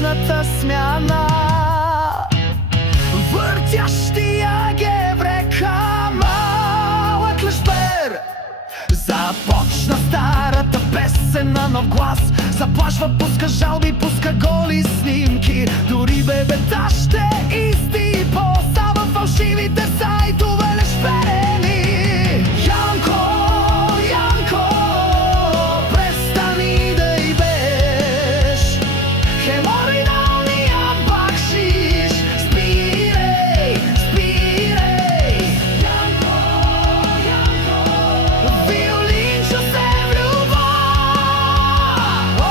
ночната смяна. Въртящия геврека малък лешбер. Започна старата песен на нов глас. Заплашва, пуска жалби, пуска голи снимки. Дори бебета ще изтипо само фалшивите сайтове лешберени. Янко, Янко, престани да ибеш хеморидалния бакшиш. Спирай, спирай. Янко, Янко, виолинчо се влюбва. О,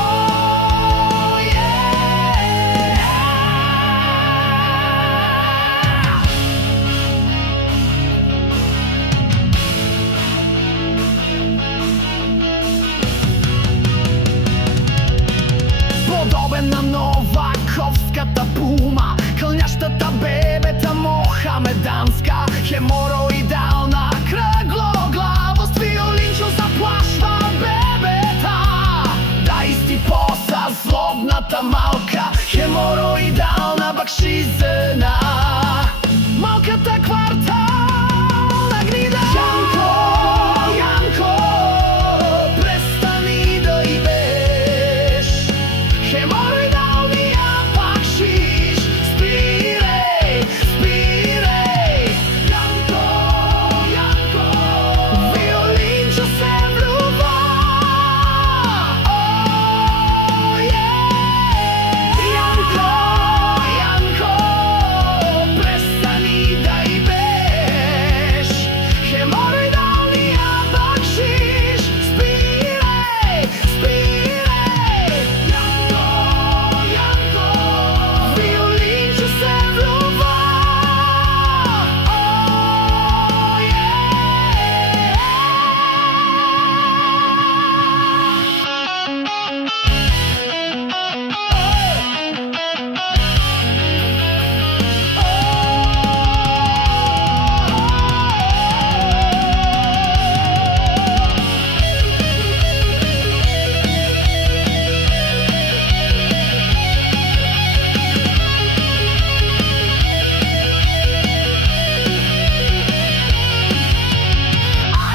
подобен на новаковската пума, кълнящата бебета мохамеданска, хемороидална кръглоглавост. Виолинчо заплашва бебета. Дай стипоса, злобната малка, хемороидална бакшизена. Малката квартална гнида. Янко, Янко, престани да ибеш хемороидалния бакшиш. Спирай, спирай. Янко, Янко, виолинчо се влюбва. О, Янко, Янко, престани да ибеш хемороидалния бакшиш. Спирай, спирай. Янко, Янко, виолинчо се влюбва.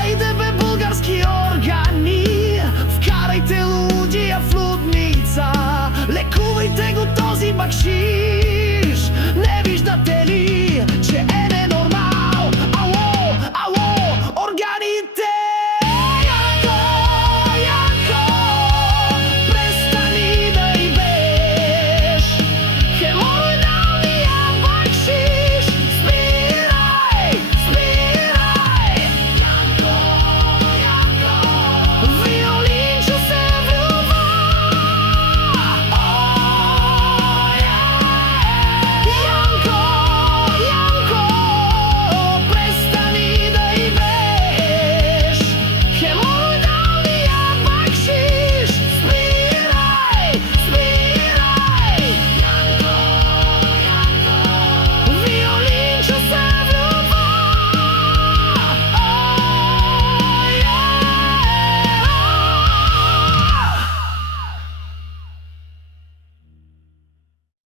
Ајде бе, булгарски органи, вкарайте лудија в лудница, лекувајте го този бакшиш.